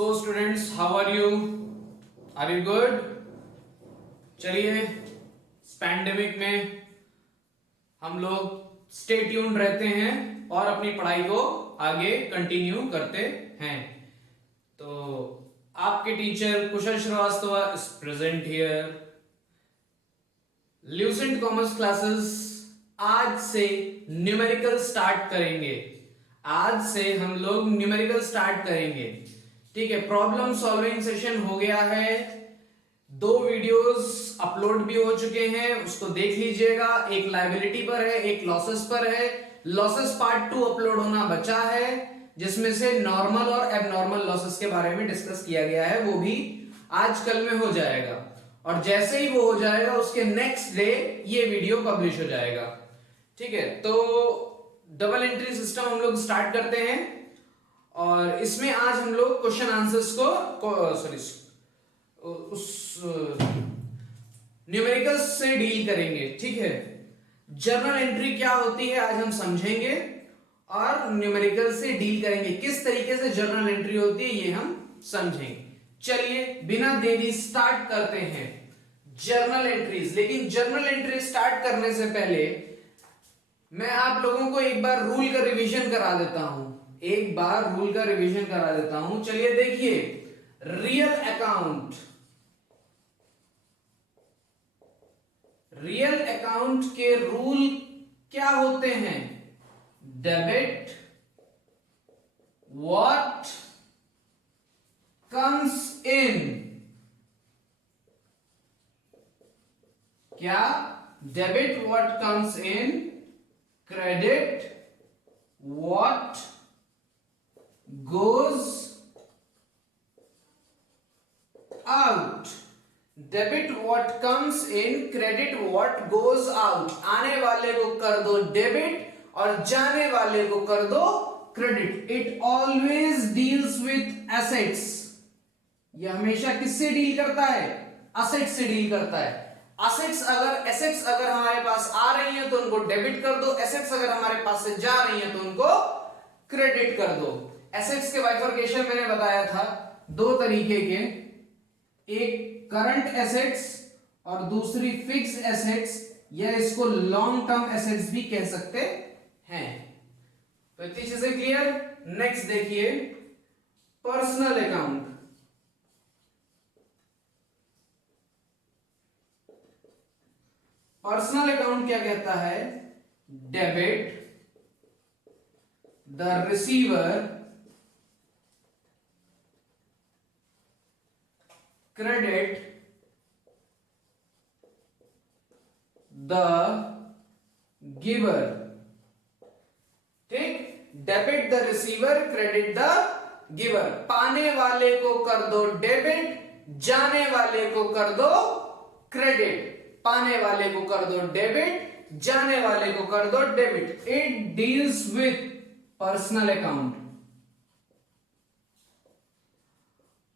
So students, how are you? Are you good? चलिए इस pandemic में हम लोग स्टे ट्यून रहते हैं और अपनी पढ़ाई को आगे कंटिन्यू करते हैं। तो आपके teacher Kushal Srivastava is present here. Lucent Commerce Classes आज से न्यूमेरिकल स्टार्ट करेंगे। आज से हम लोग न्यूमेरिकल स्टार्ट करेंगे, ठीक है। प्रॉब्लम सॉल्विंग सेशन हो गया है, 2 वीडियोस अपलोड भी हो चुके हैं, उसको देख लीजिएगा। एक लायबिलिटी पर है, एक लॉसेस पर है। लॉसेस पार्ट 2 अपलोड होना बचा है, जिसमें से नॉर्मल और एबनॉर्मल लॉसेस के बारे में डिस्कस किया गया है, वो भी आज कल में हो जाएगा। और जैसे ही वो हो जाएगा उसके नेक्स्ट डे ये वीडियो पब्लिश हो जाएगा, ठीक है। तो डबल एंट्री सिस्टम हम लोग स्टार्ट करते हैं और इसमें आज हम लोग क्वेश्चन आंसर्स को उस न्यूमेरिकल्स से डील करेंगे, ठीक है। जर्नल एंट्री क्या होती है आज हम समझेंगे और न्यूमेरिकल से डील करेंगे। किस तरीके से जर्नल एंट्री होती है ये हम समझेंगे। चलिए बिना देरी स्टार्ट करते हैं जर्नल एंट्रीज। लेकिन जर्नल एंट्री स्टार्ट करने से पहले मैं आप लोगों को एक बार रूल का रिवीजन करा देता हूं। चलिए देखिए, रियल अकाउंट के रूल क्या होते हैं? Debit what comes in. क्या? Debit what comes in, credit what goes out। Debit what comes in, credit what goes out. आने वाले को कर दो डेबिट और जाने वाले को कर दो credit. It always deals with assets. यह हमेशा किससे डील करता है? एसेट्स से डील करता है। एसेट्स अगर हमारे पास आ रही हैं तो उनको डेबिट कर दो, एसेट्स अगर हमारे पास से जा रही हैं तो उनको क्रेडिट कर दो। एसेट्स के बाइफर्केशन मैंने बताया था 2 तरीके के, एक करंट एसेट्स और दूसरी फिक्स एसेट्स, या इसको लॉन्ग टर्म एसेट्स भी कह सकते हैं। तो इतनी चीजें क्लियर। नेक्स्ट देखिए, पर्सनल अकाउंट। पर्सनल अकाउंट क्या कहता है? Debit the receiver, credit the giver. ठीक, debit the receiver, credit the giver. पाने वाले को कर दो डेबिट, जाने वाले को कर दो क्रेडिट। पाने वाले को कर दो डेबिट, जाने वाले को कर दो debit. It deals with personal account.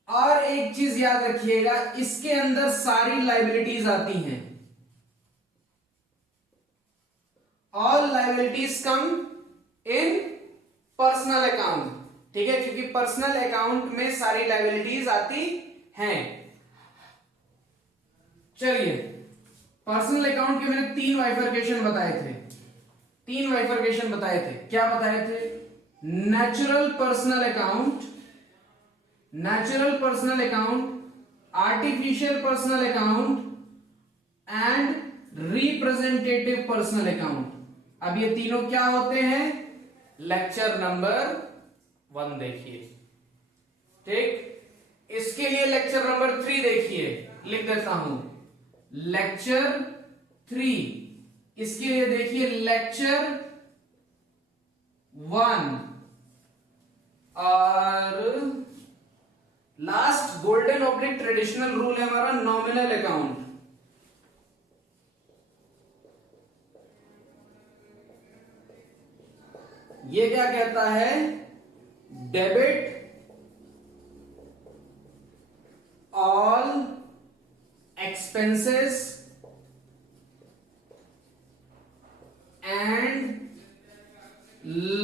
और एक चीज याद रखिएगा, इसके अंदर सारी लायबिलिटीज आती हैं। ऑल लायबिलिटीज कम इन पर्सनल अकाउंट, ठीक है, क्योंकि पर्सनल अकाउंट में सारी लायबिलिटीज आती हैं। चलिए, पर्सनल अकाउंट के मैंने 3 बाइफर्केशन बताए थे। क्या बताए थे? Natural personal account, artificial personal account and representative personal account. अब ये तीनों क्या होते हैं? लेक्चर नंबर 1 देखिए, ठीक। इसके लिए लेक्चर नंबर 3 देखिए, लिख देता हूं लेक्चर 3। इसके लिए देखिए लेक्चर 1। और last golden oblique traditional rule है हमारा नॉमिनल अकाउंट। ये क्या कहता है? Debit all expenses and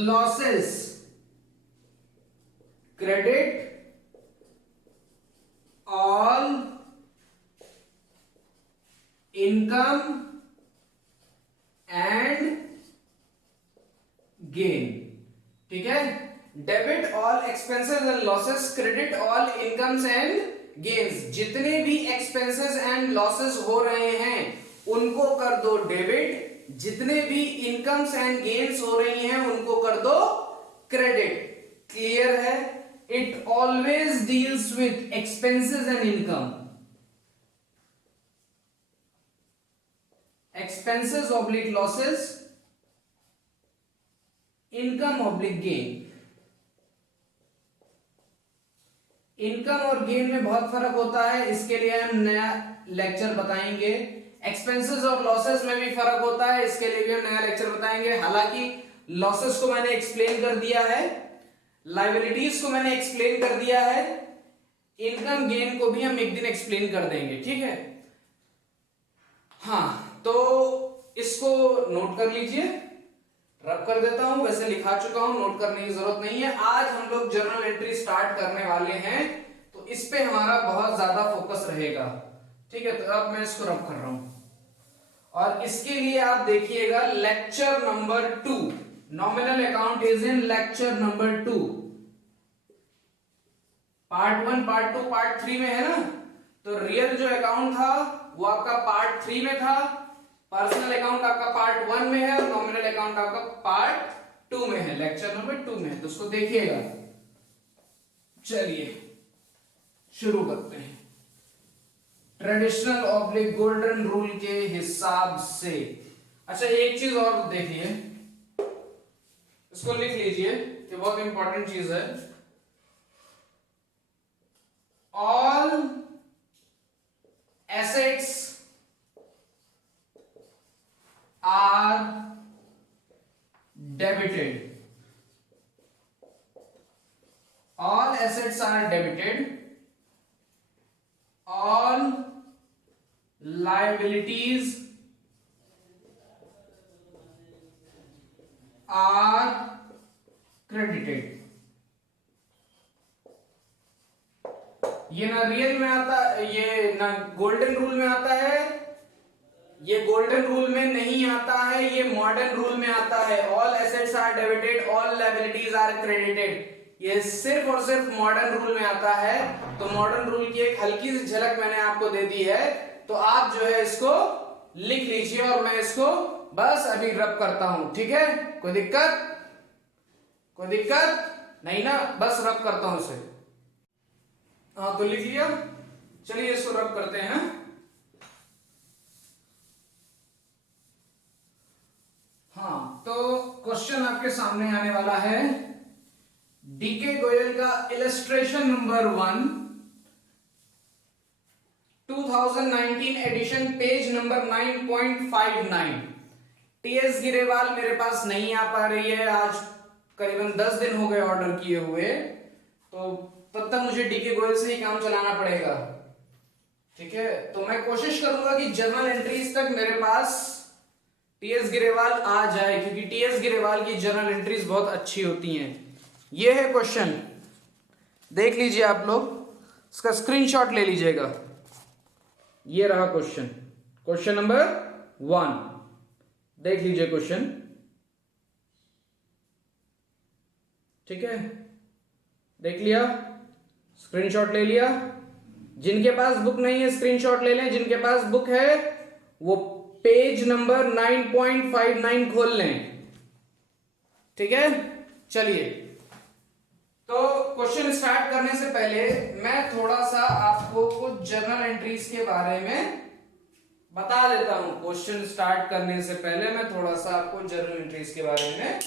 losses, credit all income and gain. ठीक है, debit all expenses and losses, credit all incomes and gains. जितने भी एक्सपेंसेस एंड लॉसेस हो रहे हैं उनको कर दो डेबिट, जितने भी इनकम्स एंड गेन्स हो रही हैं उनको कर दो क्रेडिट। क्लियर है? It always deals with expenses and income, expenses oblique losses, income oblique gain. Income और गेन में बहुत फर्क होता है, इसके लिए हम नया लेक्चर बताएंगे। एक्सपेंसेस और लॉसेस में भी फर्क होता है, इसके लिए भी हम नया लेक्चर बताएंगे। हालांकि लॉसेस को मैंने एक्सप्लेन कर दिया है, लायबिलिटीज को मैंने एक्सप्लेन कर दिया है, इनकम गेन को भी हम एक दिन एक्सप्लेन कर देंगे। ठीक है, हाँ, तो इसको नोट कर लीजिए, रब कर देता हूं, वैसे लिखा चुका हूं, नोट करने की जरूरत नहीं है। आज हम लोग जर्नल एंट्री स्टार्ट करने वाले हैं, तो इस पे हमारा बहुत ज्यादा फोकस रहेगा। ठीक है, तो अब मैं इसको रब कर रहा हूं और इसके लिए आप देखिएगा lecture number 2, nominal account is in lecture number 2। Part 1, part 2, part 3 में है ना, तो रियल जो अकाउंट था वो आपका पार्ट 3 में था, पर्सनल अकाउंट आपका पार्ट 1 में है और नॉमिनल अकाउंट आपका पार्ट 2 में है, लेक्चर नंबर 2 में है, तो उसको देखिएगा। चलिए शुरू करते हैं। ट्रेडिशनल ऑब्लिक गोल्डन रूल के हिसाब से, अच्छा एक चीज और देखिए, इसको लिख लीजिए, ये बहुत इंपॉर्टेंट चीज है। All assets are debited, all assets are debited, all liabilities are credited। ये ना रियल में आता, ये ना गोल्डन रूल में आता है, ये गोल्डन रूल में नहीं आता है, ये मॉडर्न रूल में आता है। All assets are debited, all liabilities are credited. ये सिर्फ और सिर्फ मॉडर्न रूल में आता है। तो मॉडर्न रूल की एक हल्की सी झलक मैंने आपको दे दी है, तो आप जो है इसको लिख लीजिए और मैं इसको बस अभी रब करता हूं। ठीक है, कोई दिक्कत? कोई दिक्कत नहीं ना, बस रब करता हूं इसे। हाँ, तो लिख लिया, चलिए इसको रब करते हैं। हाँ, तो क्वेश्चन आपके सामने आने वाला है, डीके गोयल का illustration number 1, 2019 edition, page number 9.59। T S Grewal मेरे पास नहीं आ पा रही है, आज करीबन 10 दिन हो गए ऑर्डर किए हुए, तो तब तक मुझे डीके गोयल से ही काम चलाना पड़ेगा। ठीक है, तो मैं कोशिश करूंगा कि जर्नल एंट्रीज तक मेरे पास टीएस गिरेवाल आ जाए, क्योंकि टीएस गिरेवाल की जर्नल एंट्रीज बहुत अच्छी होती हैं। ये है क्वेश्चन, देख लीजिए आप लोग, इसका स्क्रीनशॉट ले लीजिएगा। ये रहा क्वेश्चन, क्वेश्चन नंबर 1, देख लीजिए क्वेश्चन। ठीक है, देख लिया, स्क्रीनशॉट ले लिया। जिनके पास बुक नहीं है स्क्रीनशॉट ले लें, जिनके पास बुक है वो पेज नंबर 9.59 खोल लें। ठीक है, चलिए, तो क्वेश्चन स्टार्ट करने से पहले मैं थोड़ा सा आपको कुछ जर्नल एंट्रीज के बारे में बता देता हूं। क्वेश्चन स्टार्ट करने से पहले मैं थोड़ा सा आपको जर्नल एंट्रीज के बारे में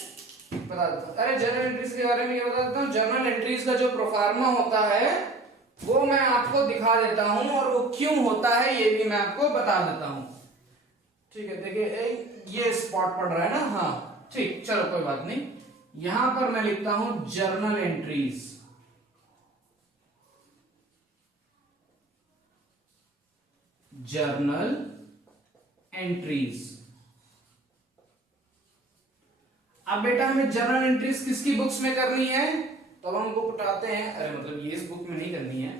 बता देता हूं। अरे जर्नल एंट्रीज के बारे में क्या बता देता हूं, जर्नल एंट्रीज का जो प्रोफार्मा होता है वो मैं आपको दिखा देता हूं, और वो क्यों होता है ये भी मैं आपको बता देता हूं। ठीक है, देखिए ये स्पॉट पड़ रहा है ना, हाँ ठीक, चलो कोई बात नहीं। यहां पर मैं लिखता हूं जर्नल एंट्रीज, जर्नल एंट्रीज। अब बेटा हमें जर्नल एंट्रीज किसकी बुक्स में करनी है, तो हम बुक उठाते हैं, अरे मतलब ये इस बुक में नहीं करनी है,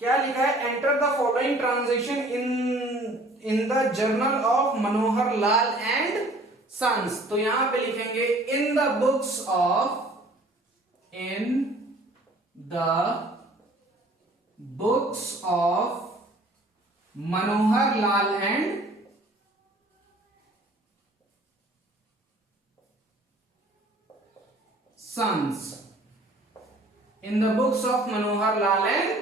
क्या लिखा है, enter the following transaction in the journal of Manohar Lal and sons. तो यहां पे लिखेंगे in the books of Manohar Lal and Sons, in the books of Manohar Lal and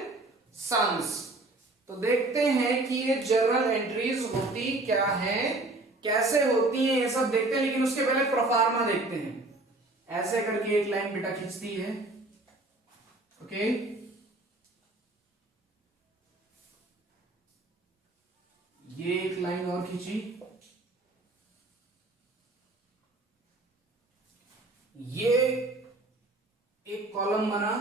sons. तो देखते हैं कि ये जर्नल एंट्रीज होती क्या है, कैसे होती हैं, ये सब देखते हैं, लेकिन उसके पहले प्रोफार्मा देखते हैं। ऐसे करके एक लाइन बेटा खींचती है, ओके। ये एक लाइन और खींची, ये एक कॉलम बना,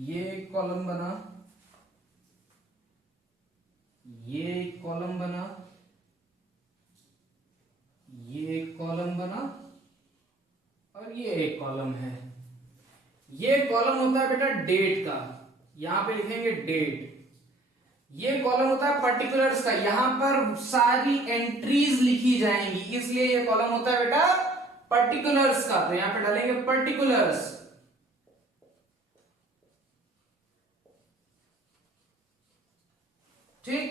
ये एक कॉलम बना, ये एक कॉलम बना, ये एक कॉलम बना, और ये एक कॉलम है। ये कॉलम होता है बेटा डेट का, यहां पे लिखेंगे डेट। ये कॉलम होता है पर्टिकुलर्स का, यहां पर सारी एंट्रीज लिखी जाएंगी, इसलिए ये कॉलम होता है बेटा पर्टिकुलर्स का। तो यहां पे डालेंगे पर्टिकुलर्स। ठीक,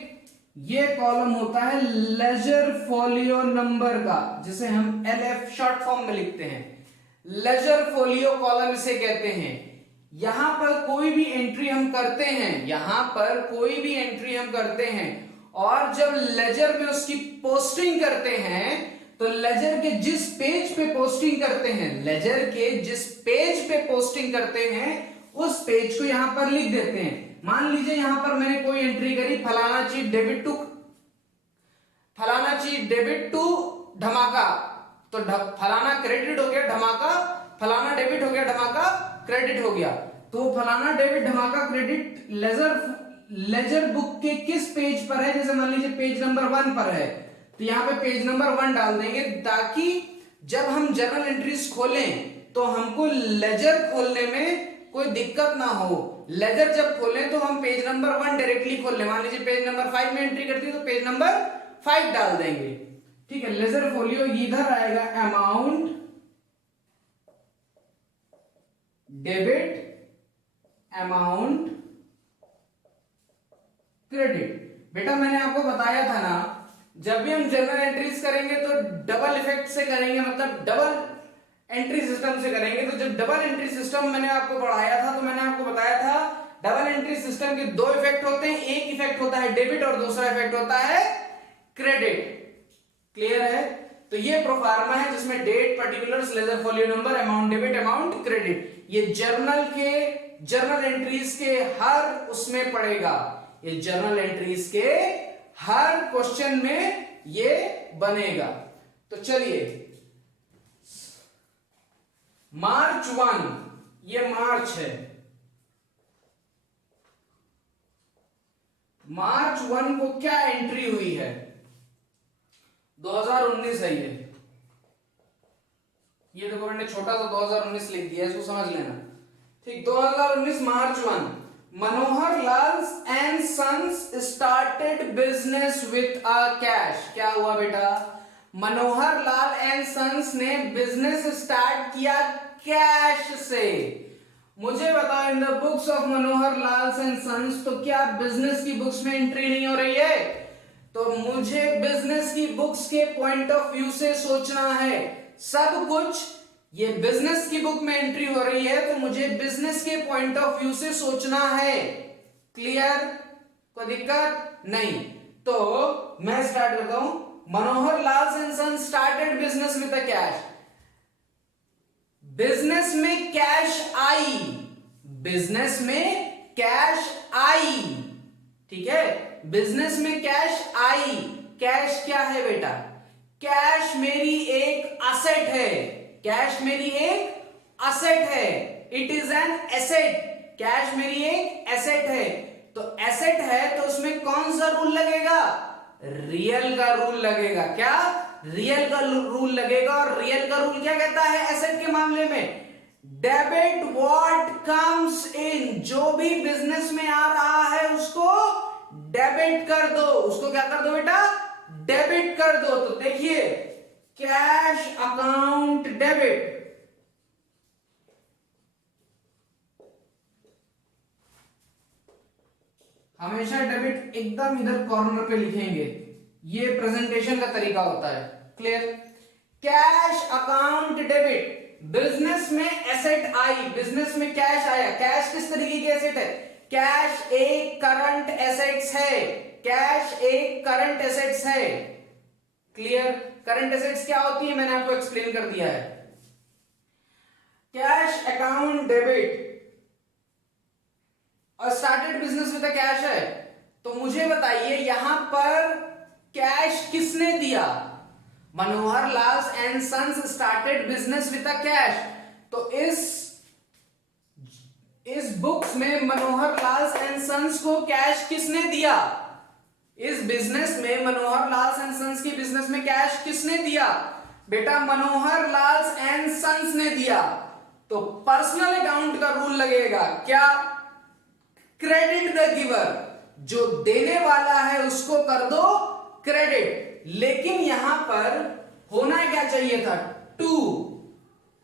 ये कॉलम होता है लेजर फोलियो नंबर का, जिसे हम LF शॉर्ट फॉर्म में लिखते हैं। लेजर फोलियो कॉलम इसे कहते हैं। यहां पर कोई भी एंट्री हम करते हैं, यहां पर कोई भी एंट्री हम करते हैं, और जब लेजर में उसकी पोस्टिंग करते हैं, तो लेजर के जिस पेज पे पोस्टिंग करते हैं, लेजर के जिस पेज पे पोस्टिंग करते हैं, उस पेज को यहां पर लिख देते हैं। मान लीजिए यहां पर मैंने कोई एंट्री करी, फलाना चीज डेबिट टू धमाका, तो फलाना क्रेडिट हो गया, धमाका, फलाना डेबिट हो गया, धमाका क्रेडिट हो गया। तो फलाना डेबिट धमाका क्रेडिट लेजर बुक के किस पेज पर है, जैसे मान लीजिए पेज नंबर 1 पर है, तो यहां पे पेज नंबर 1 डाल देंगे, ताकि जब हम जर्नल एंट्रीज खोलें तो हमको लेजर खोलने में कोई दिक्कत ना हो। लेजर जब खोलें तो हम पेज नंबर 1 डायरेक्टली खोल लें। मान लीजिए पेज नंबर 5 में एंट्री करती है, तो पेज नंबर 5 डाल देंगे। ठीक है, लेजर फोलियो इधर आएगा अमाउंट डेबिट, अमाउंट क्रेडिट। बेटा मैंने आपको बताया था ना, जब भी हम जर्नल एंट्रीज करेंगे तो डबल इफेक्ट से करेंगे, मतलब डबल एंट्री सिस्टम से करेंगे। तो जब डबल एंट्री सिस्टम मैंने आपको पढ़ाया था, तो मैंने आपको बताया था डबल एंट्री सिस्टम के 2 इफेक्ट होते हैं, एक इफेक्ट होता है डेबिट और दूसरा इफेक्ट होता है क्रेडिट। क्लियर है? तो ये प्रोफार्मा है जिसमें date, particulars, ledger folio number, amount debit, amount credit, ये जर्नल एंट्रीज के हर उसमें पड़ेगा, ये जर्नल एंट्रीज के हर क्वेश्चन में ये बनेगा। तो चलिए मार्च 1, ये मार्च है, मार्च 1 को क्या एंट्री हुई है, 2019 है ये देखो मैंने छोटा सा 2019 लिख दिया, इसको समझ लेना। ठीक, 2019 March 1, Manohar Lal and sons started business with a cash. क्या हुआ बेटा, मनोहर लाल एंड सन्स ने बिजनेस स्टार्ट किया कैश से। मुझे बताओ, in the books of Manohar Lal and sons, तो क्या बिजनेस की बुक्स में एंट्री नहीं हो रही है? तो मुझे बिजनेस की बुक्स के पॉइंट ऑफ व्यू से सोचना है सब कुछ। ये बिजनेस की बुक में एंट्री हो रही है, तो मुझे बिजनेस के पॉइंट ऑफ व्यू से सोचना है। क्लियर? कोई दिक्कत नहीं? तो मैं स्टार्ट करता हूं। Manohar Lal and sons started business with a cash. Business में कैश आई, बिजनेस में कैश आई, ठीक है, बिजनेस में कैश आई। कैश क्या है बेटा? कैश मेरी एक असेट है, कैश मेरी एक असेट है, it is an asset. Cash मेरी एक एसेट है। तो एसेट है तो उसमें कौन सा रूल लगेगा? रियल का रूल लगेगा। क्या? रियल का रूल लगेगा। और रियल का रूल क्या कहता है एसेट के मामले में? डेबिट व्हाट कम्स इन, जो भी बिजनेस में आ रहा है उसको डेबिट कर दो। उसको क्या कर दो बेटा? डेबिट कर दो। तो देखिए कैश अकाउंट डेबिट, हमेशा डेबिट एकदम इधर कॉर्नर पे लिखेंगे, ये प्रेजेंटेशन का तरीका होता है। Clear? Cash account debit, business में एसेट आई, बिजनेस में कैश आया। कैश किस तरीके की एसेट है? कैश एक करंट एसेट्स है। कैश एक करंट एसेट्स है। क्लियर? करंट एसेट्स क्या होती है मैंने आपको एक्सप्लेन कर दिया है। कैश अकाउंट डेबिट और स्टार्टेड बिजनेस विद कैश है। तो मुझे बताइए यहां पर कैश किसने दिया? Manohar Lal and sons started business with cash. तो इस बुक्स में मनोहर लाल एंड सन्स को कैश किसने दिया? इस बिजनेस में मनोहर लाल एंड सन्स की बिजनेस में कैश किसने दिया? बेटा मनोहर लाल एंड सन्स ने दिया। तो पर्सनल अकाउंट का रूल लगेगा। क्या? क्रेडिट द गिवर, जो देने वाला है उसको कर दो क्रेडिट। लेकिन यहां पर होना क्या चाहिए था? To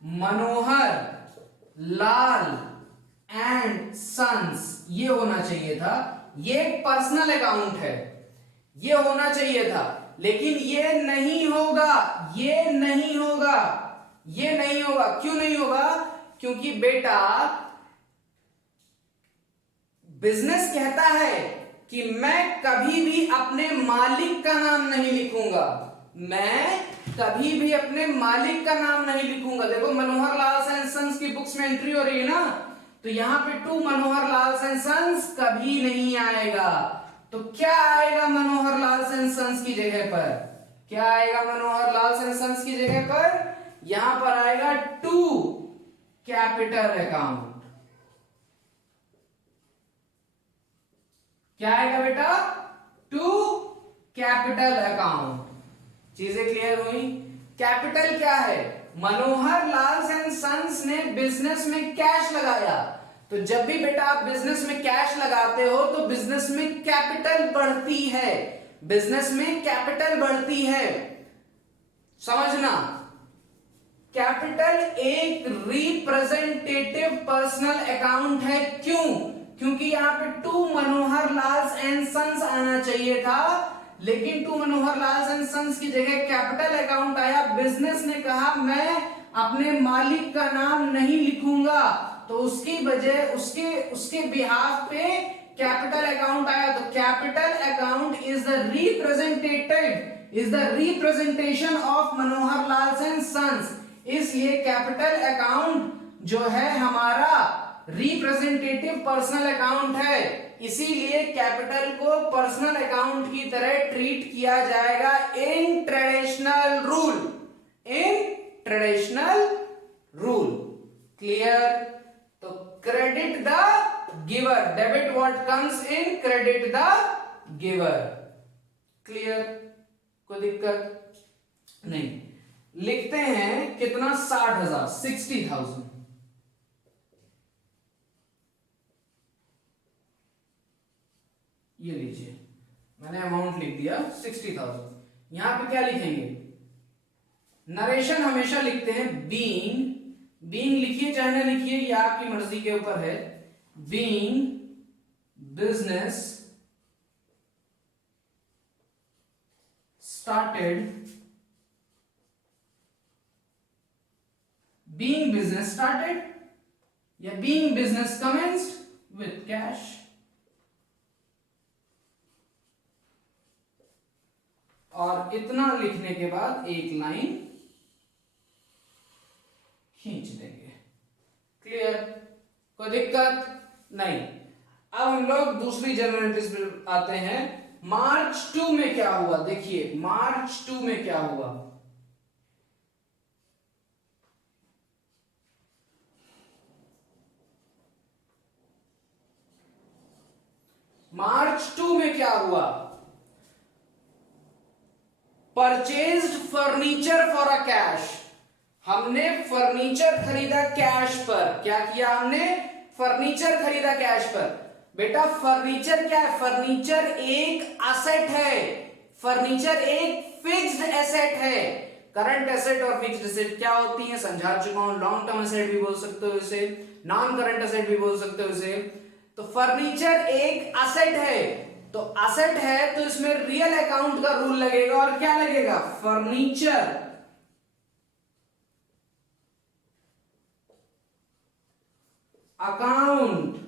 Manohar Lal and Sons, ये होना चाहिए था। ये पर्सनल अकाउंट है, ये होना चाहिए था। लेकिन ये नहीं होगा, ये नहीं होगा, ये नहीं होगा। क्यों नहीं होगा? क्योंकि बेटा बिजनेस कहता है कि मैं कभी भी अपने मालिक का नाम नहीं लिखूंगा। मैं कभी भी अपने मालिक का नाम नहीं लिखूंगा। देखो मनोहर लाल एंड सन्स की बुक्स में एंट्री हो रही है ना, तो यहां पे to Manohar Lal and Sons कभी नहीं आएगा। तो क्या आएगा मनोहर लाल एंड सन्स की जगह पर? क्या आएगा मनोहर लाल एंड सन्स की जगह पर? यहां पर आएगा टू कैपिटल अकाउंट। क्या आएगा बेटा? To capital account. चीजें क्लियर हुई? कैपिटल क्या है? मनोहर लाल एंड सन्स ने बिजनेस में कैश लगाया। तो जब भी बेटा आप बिजनेस में कैश लगाते हो तो बिजनेस में कैपिटल बढ़ती है। बिजनेस में कैपिटल बढ़ती है, समझना। कैपिटल एक रिप्रेजेंटेटिव पर्सनल अकाउंट है। क्यों? क्योंकि यहां पे to Manohar Lal and Sons आना चाहिए था, लेकिन to Manohar Lal and Sons की जगह कैपिटल अकाउंट आया। बिजनेस ने कहा मैं अपने मालिक का नाम नहीं लिखूंगा, तो उसकी वजह उसके बिहाफ पे कैपिटल अकाउंट आया। तो capital account is the representation of Manohar Lal and Sons. इसलिए कैपिटल अकाउंट जो है हमारा रिप्रेजेंटेटिव पर्सनल अकाउंट है। इसीलिए कैपिटल को पर्सनल अकाउंट की तरह ट्रीट किया जाएगा in traditional rule. In traditional rule. Clear? तो credit the giver, debit what comes in, credit the giver. Clear? कोई दिक्कत नहीं? लिखते हैं कितना? 60,000, 60,000। ये लीजिए मैंने अमाउंट लिख दिया 60,000। यहां पे क्या लिखेंगे? नरेशन हमेशा लिखते हैं बीइंग। बीइंग लिखिए चाहे ना लिखिए, ये आपकी मर्जी के ऊपर है। Being business started, being business started या being business commenced with cash. और इतना लिखने के बाद एक लाइन खींच देंगे। क्लियर? कोई दिक्कत नहीं? अब हम लोग दूसरी जनरलिटीज पे आते हैं। मार्च 2 में क्या हुआ? देखिए मार्च 2 में क्या हुआ। मार्च 2 में क्या हुआ? Purchased furniture for a cash, हमने फर्नीचर खरीदा कैश पर। क्या किया हमने? फर्नीचर खरीदा कैश पर। बेटा फर्नीचर क्या है? फर्नीचर एक एसेट है, फर्नीचर एक फिक्स्ड एसेट है। करंट एसेट और फिक्स्ड एसेट क्या होती है समझा चुका हूं। लॉन्ग टर्म एसेट भी बोल सकते हो इसे, नॉन करंट एसेट भी बोल सकते हो इसे। तो फर्नीचर एक एसेट है, तो एसेट है तो इसमें रियल अकाउंट का रूल लगेगा। और क्या लगेगा? Furniture account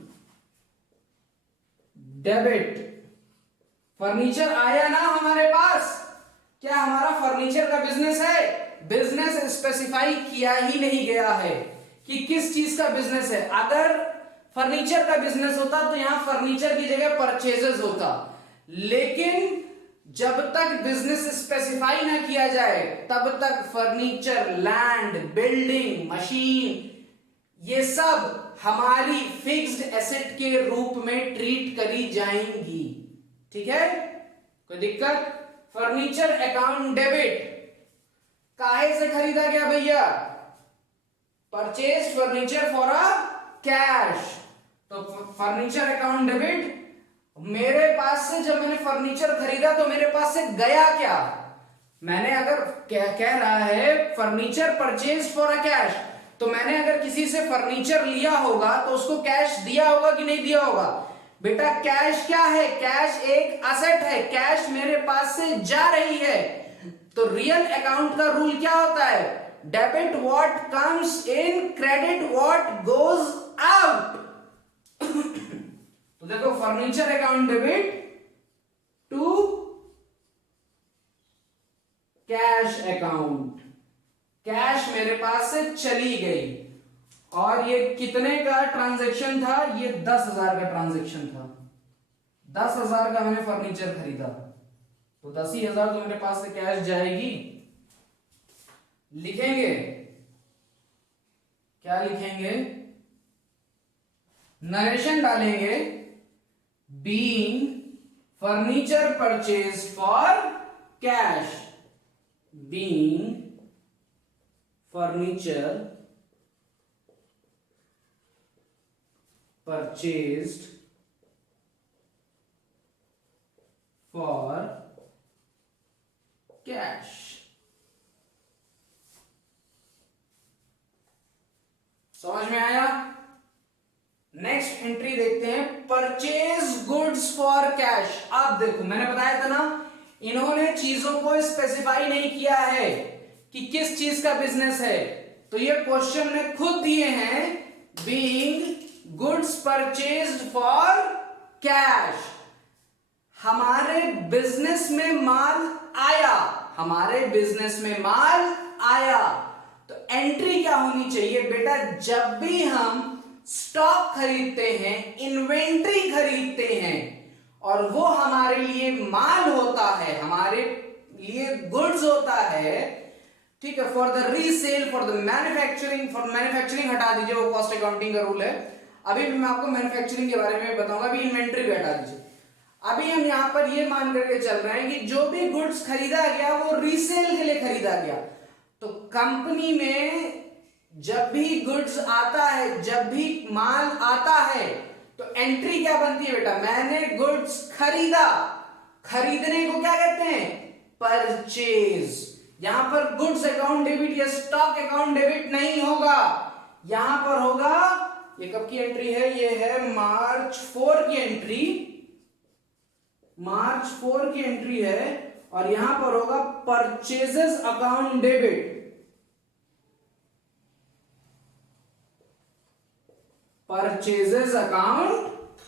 debit. फर्नीचर आया ना हमारे पास, क्या हमारा फर्नीचर का बिजनेस है? बिजनेस स्पेसिफाई किया ही नहीं गया है कि किस चीज का बिजनेस है। अगर फर्नीचर का बिजनेस होता तो यहां फर्नीचर की जगह परचेजेस होता, लेकिन जब तक बिजनेस स्पेसिफाई ना किया जाए तब तक फर्नीचर, लैंड, बिल्डिंग, मशीन, ये सब हमारी फिक्स्ड एसेट के रूप में ट्रीट करी जाएंगी। ठीक है, कोई दिक्कत? फर्नीचर अकाउंट डेबिट काहे से खरीदा गया भैया? Purchase furniture for a cash. तो फर्नीचर अकाउंट डेबिट, मेरे पास से जब मैंने फर्नीचर खरीदा तो मेरे पास से गया क्या? मैंने अगर कह रहा है furniture purchase for a cash, तो मैंने अगर किसी से फर्नीचर लिया होगा तो उसको कैश दिया होगा कि नहीं दिया होगा? बेटा कैश क्या है? कैश एक एसेट है, कैश मेरे पास से जा रही है। तो रियल अकाउंट का रूल क्या होता है? Debit what comes in, credit what goes out. तो देखो furniture account debit to cash account, cash मेरे पास से चली गई। और ये कितने का ट्रांजैक्शन था? ये 10,000 का ट्रांजैक्शन था। 10,000 का मैंने फर्नीचर खरीदा, तो 10,000 तो मेरे पास से कैश जाएगी। लिखेंगे क्या? लिखेंगे नरेशन डालेंगे, being furniture purchase for cash, being furniture purchased for cash। समझ में आया? नेक्स्ट एंट्री देखते हैं, परचेज गुड्स फॉर कैश। अब देखो मैंने बताया था ना, इन्होंने चीजों को स्पेसिफाई नहीं किया है कि किस चीज का बिजनेस है। तो ये क्वेश्चन में खुद दिए हैं, being goods purchased for cash. हमारे बिजनेस में माल आया, हमारे बिजनेस में माल आया, तो एंट्री क्या होनी चाहिए बेटा? जब भी हम स्टॉक खरीदते हैं, इन्वेंट्री खरीदते हैं, और वो हमारे लिए माल होता है, हमारे लिए गुड्स होता है, ठीक है, for the resale, for the manufacturing, for manufacturing हटा दीजिए, वो कॉस्ट अकाउंटिंग का रूल है। अभी भी मैं आपको मैन्युफैक्चरिंग के बारे में बताऊंगा, अभी इन्वेंट्री भी हटा दीजिए। अभी हम यहां पर ये मान करके चल रहे हैं कि जो भी गुड्स खरीदा गया वो रीसेल के लिए खरीदा गया। तो कंपनी में जब भी गुड्स आता है, जब भी माल आता है, तो एंट्री क्या बनती है बेटा? मैंने गुड्स खरीदा, खरीदने को क्या कहते हैं? परचेज। यहां पर गुड्स अकाउंट डेबिट या स्टॉक अकाउंट डेबिट नहीं होगा, यहां पर होगा, ये कब की एंट्री है? ये है मार्च 4 की एंट्री, मार्च 4 की एंट्री है, और यहां पर होगा purchases account debit. Purchases account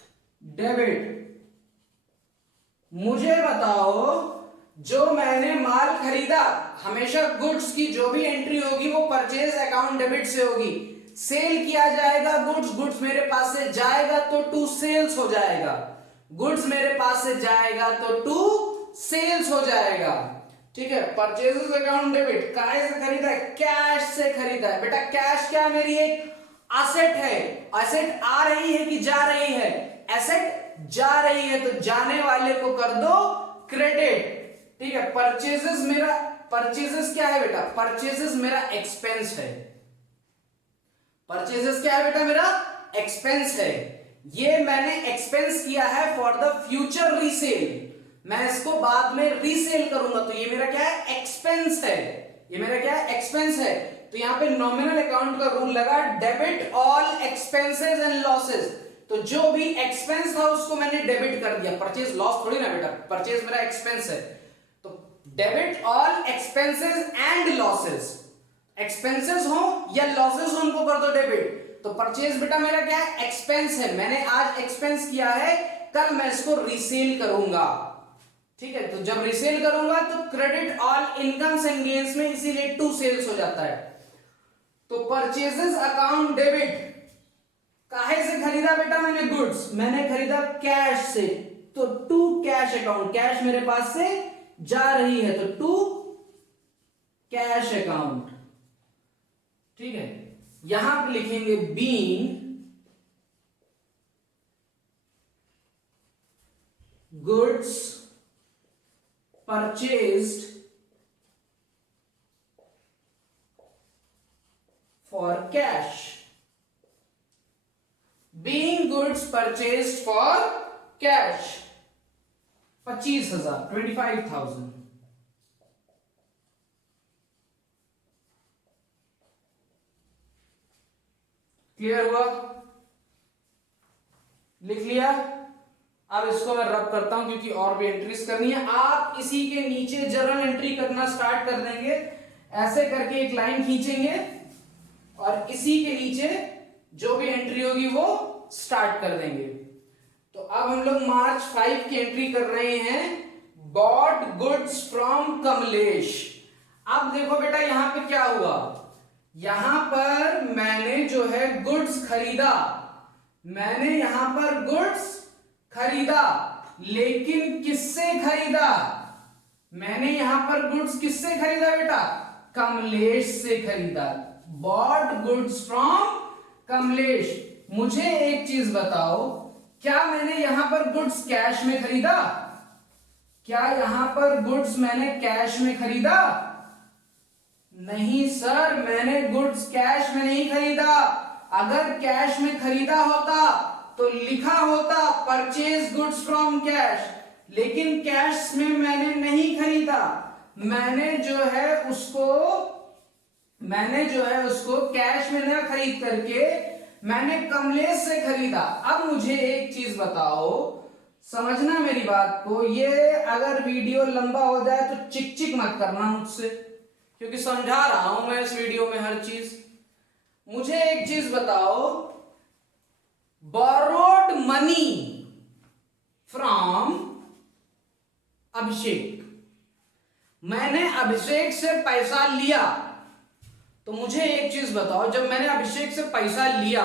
debit. मुझे बताओ, जो मैंने माल खरीदा, हमेशा गुड्स की जो भी एंट्री होगी वो परचेज अकाउंट डेबिट से होगी। सेल किया जाएगा गुड्स, गुड्स मेरे पास से जाएगा तो टू सेल्स हो जाएगा, गुड्स मेरे पास से जाएगा तो टू सेल्स हो जाएगा। ठीक है, परचेजेस अकाउंट डेबिट काहे से खरीदा है? कैश से खरीदा है। बेटा कैश क्या? मेरी एक एसेट है। एसेट आ रही है कि जा रही है? एसेट जा रही है तो जाने वाले को कर दो क्रेडिट। ठीक है, परचेजेस क्या है बेटा, परचेजेस मेरा एक्सपेंस है। परचेजेस क्या है बेटा, मेरा एक्सपेंस है। ये मैंने एक्सपेंस किया है फॉर द फ्यूचर रीसेल, मैं इसको बाद में रीसेल करूंगा, तो ये मेरा क्या है, एक्सपेंस है। ये मेरा क्या है, एक्सपेंस है। तो यहां पे नॉमिनल अकाउंट का रूल लगा, debit all expenses and losses. तो जो भी एक्सपेंस था उसको मैंने डेबिट कर दिया, परचेज लॉस थोड़ी ना बेटा, परचेज मेरा एक्सपेंस है। तो debit all expenses and losses, expenses हो या लॉसेस हो उनको कर दो डेबिट। तो परचेज बेटा मेरा क्या है, एक्सपेंस है। मैंने आज एक्सपेंस किया है, कल मैं इसको रीसेल करूंगा। ठीक है, तो जब रीसेल करूंगा तो credit all incomes and gains में, इसीलिए टू सेल्स हो जाता है। तो परचेजेस अकाउंट डेबिट, काहे से खरीदा बेटा मैंने, गुड्स, मैंने खरीदा कैश से, तो टू कैश अकाउंट, कैश मेरे पास से जा रही है तो टू कैश अकाउंट। ठीक है, यहां पे लिखेंगे being goods purchased for cash, being goods purchased for cash 25,000, 25,000। Clear हुआ, लिख लिया। अब इसको मैं रब करता हूं क्योंकि और भी एंट्रीज करनी है। आप इसी के नीचे जर्नल एंट्री करना स्टार्ट कर देंगे, ऐसे करके एक लाइन खींचेंगे और इसी के नीचे जो भी एंट्री होगी वो स्टार्ट कर देंगे। तो अब हम लोग मार्च 5 की एंट्री कर रहे हैं, बॉट गुड्स फ्रॉम कमलेश। अब देखो बेटा यहां पे क्या हुआ, यहां पर मैंने जो है गुड्स खरीदा, मैंने यहां पर गुड्स खरीदा, लेकिन किससे खरीदा, मैंने यहां पर गुड्स किससे खरीदा बेटा, कमलेश से खरीदा। Bought goods from Kamlesh. मुझे एक चीज बताओ, क्या मैंने यहां पर गुड्स कैश में खरीदा, क्या यहां पर गुड्स मैंने कैश में खरीदा, नहीं सर, मैंने गुड्स कैश में नहीं खरीदा। अगर कैश में खरीदा होता तो लिखा होता परचेज गुड्स फ्रॉम कैश, लेकिन कैश में मैंने नहीं खरीदा, मैंने जो है उसको कैश में न खरीद करके मैंने कमलेश से खरीदा। अब मुझे एक चीज बताओ, समझना मेरी बात को, ये अगर वीडियो लंबा हो जाए तो चिक चिक मत करना मुझसे, क्योंकि समझा रहा हूं मैं इस वीडियो में हर चीज। मुझे एक चीज बताओ, borrowed money from अभिषेक, मैंने अभिषेक से पैसा लिया, तो मुझे एक चीज बताओ, जब मैंने अभिषेक से पैसा लिया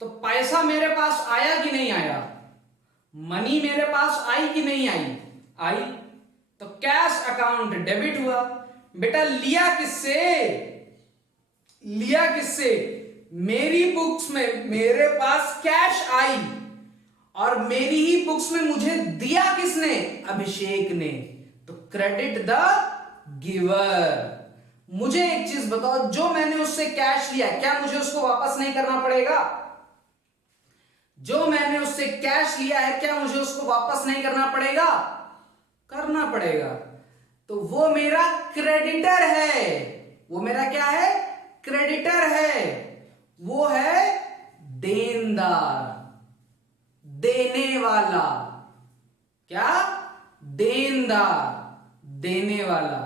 तो पैसा मेरे पास आया कि नहीं आया, मनी मेरे पास आई कि नहीं आई, आई। तो कैश अकाउंट डेबिट हुआ। बेटा लिया किससे, लिया किससे, मेरी बुक्स में मेरे पास कैश आई और मेरी ही बुक्स में मुझे दिया किसने, अभिषेक ने, तो क्रेडिट द गिवर। मुझे एक चीज बताओ, जो मैंने उससे कैश लिया क्या मुझे उसको वापस नहीं करना पड़ेगा, जो मैंने उससे कैश लिया है क्या मुझे उसको वापस नहीं करना पड़ेगा, करना पड़ेगा। तो वो मेरा क्रेडिटर है, वो मेरा क्या है, क्रेडिटर है, वो है देनदार, देने वाला, क्या, देनदार, देने वाला।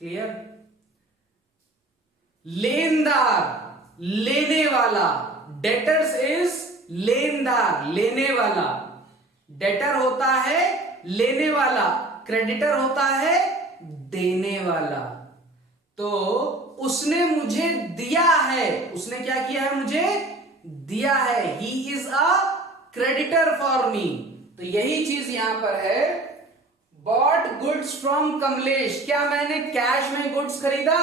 क्लियर, लेनदार, लेने वाला, डेटर्स इज लेनदार, लेने वाला, डेटर होता है लेने वाला, क्रेडिटर होता है देने वाला। तो उसने मुझे दिया है, उसने क्या किया है, मुझे दिया है, he is a creditor for me. तो यही चीज यहां पर है, बॉट गुड्स फ्रॉम कमलेश। क्या मैंने कैश में गुड्स खरीदा,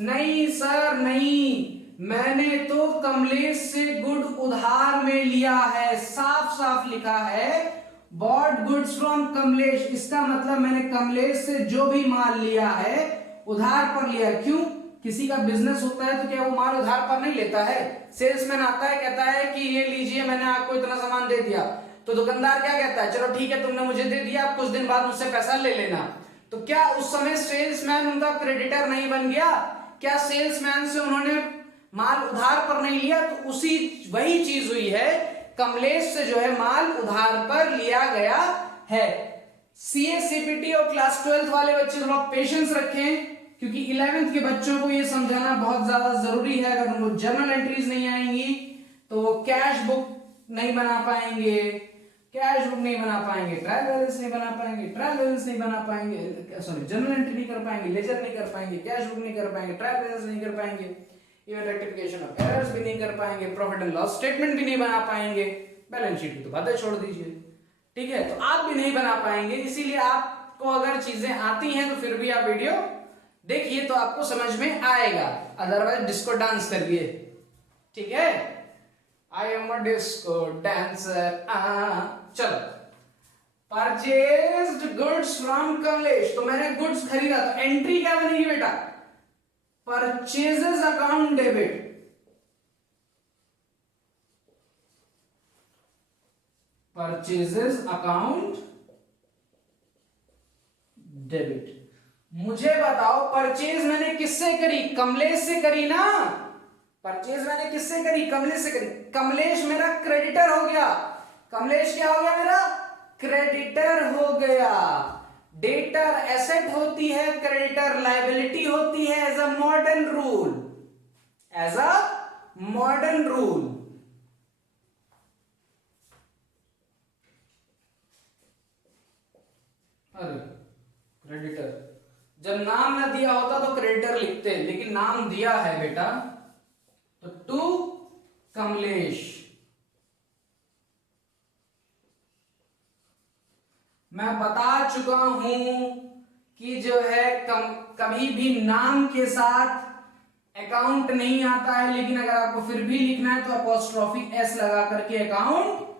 नहीं सर नहीं, मैंने तो कमलेश से गुड उधार में लिया है, साफ साफ लिखा है बॉट गुड्स फ्रॉम कमलेश। इसका मतलब मैंने कमलेश से जो भी माल लिया है उधार पर लिया। क्यों? किसी का बिजनेस होता है तो क्या वो माल उधार पर नहीं लेता है? सेल्समैन आता है, कहता है कि ये लीजिए, मैंने आपको इतना सामान दे दिया, तो दुकानदार क्या कहता है, चलो ठीक है तुमने मुझे दे दिया, आप कुछ दिन बाद मुझसे पैसा ले लेना। तो क्या उस समय सेल्समैन उनका क्रेडिटर नहीं बन गया? क्या सेल्समैन से उन्होंने माल उधार पर नहीं लिया? तो उसी वही चीज हुई है, कमलेश से जो है माल उधार पर लिया गया है। सीए सीपीटी और क्लास 12th वाले बच्चे थोड़ा पेशेंस रखें, क्योंकि 11th के बच्चों को ये समझाना बहुत ज्यादा जरूरी है। अगर उनको जर्नल एंट्रीज नहीं आएंगी तो वो कैश बुक नहीं बना पाएंगे, कैश बुक नहीं बना पाएंगे, ट्रायल बैलेंस नहीं बना पाएंगे, ट्रायल बैलेंस नहीं बना पाएंगे, सॉरी जर्नल एंट्री नहीं कर पाएंगे, लेजर नहीं कर पाएंगे, कैश बुक नहीं कर पाएंगे, ट्रायल बैलेंस नहीं कर पाएंगे, इवन रेक्टिफिकेशन ऑफ एरर्स भी नहीं कर पाएंगे, प्रॉफिट एंड लॉस स्टेटमेंट भी नहीं बना पाएंगे, बैलेंस शीट की तो बातें छोड़ दीजिए। ठीक है, तो आप भी नहीं बना पाएंगे। इसीलिए आपको अगर चीजें आती हैं तो फिर भी आप वीडियो देखिए तो आपको समझ में आएगा, अदरवाइज डिस्को डांस करिए। ठीक है, I am a disco dancer. चलो, परचेज्ड गुड्स फ्रॉम कमलेश, तो मैंने गुड्स खरीदा, तो एंट्री क्या बनेगी बेटा? Purchases account debit. Purchases account debit. मुझे बताओ, परचेज मैंने किससे करी? कमलेश से करी ना। परचेज मैंने किससे करी? कमलेश से करी। कमलेश मेरा क्रेडिटर हो गया। कमलेश क्या हो गया? मेरा क्रेडिटर हो गया। डेटर एसेट होती है, क्रेडिटर लायबिलिटी होती है, as a modern rule, as a modern rule. अरे क्रेडिटर, जब नाम ना दिया होता तो क्रेडिटर लिखते, लेकिन नाम दिया है बेटा, तो टू कमलेश। मैं बता चुका हूं कि जो है कभी भी नाम के साथ अकाउंट नहीं आता है, लेकिन अगर आपको फिर भी लिखना है तो अपॉस्ट्रोफी एस लगा करके अकाउंट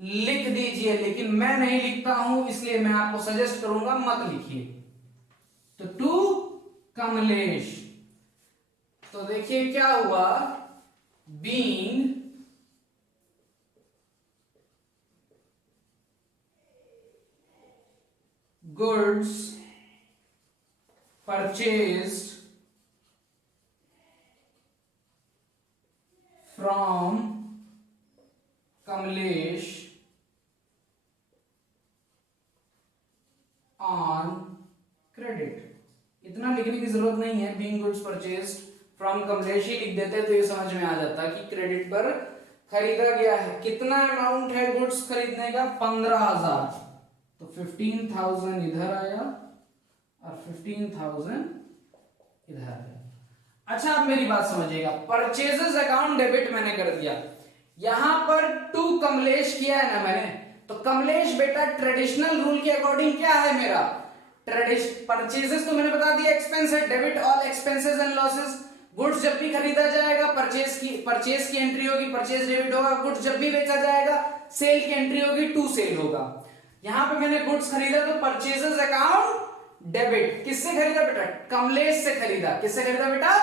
लिख दीजिए, लेकिन मैं नहीं लिखता हूं, इसलिए मैं आपको सजेस्ट करूंगा मत लिखिए। तो टू कमलेश, तो देखिए क्या हुआ, being goods purchased from Kamlesh on credit। इतना लिखने की जरूरत नहीं है, being goods purchased from Kamlesh ही लिख देते तो ये समझ में आ जाता कि क्रेडिट पर खरीदा गया है। कितना अमाउंट है गुड्स खरीदने का? 15,000, तो 15,000 इधर आया और 15,000 इधर आया। अच्छा, अब मेरी बात समझिएगा, परचेजेस अकाउंट डेबिट मैंने कर दिया, यहां पर टू कमलेश किया है ना मैंने, तो कमलेश बेटा ट्रेडिशनल रूल के अकॉर्डिंग क्या है मेरा? परचेजेस तो मैंने बता दिया एक्सपेंस है, debit all expenses and losses. Goods जब भी खरीदा जाएगा परचेज की एंट्री होगी, परचेज डेबिट होगा। गुड्स जब भी बेचा जाएगा सेल की एंट्री होगी, टू सेल होगा। यहां पे मैंने गुड्स खरीदा तो परचेजेस अकाउंट डेबिट। किससे खरीदा बेटा? कमलेश से खरीदा। किससे खरीदा बेटा?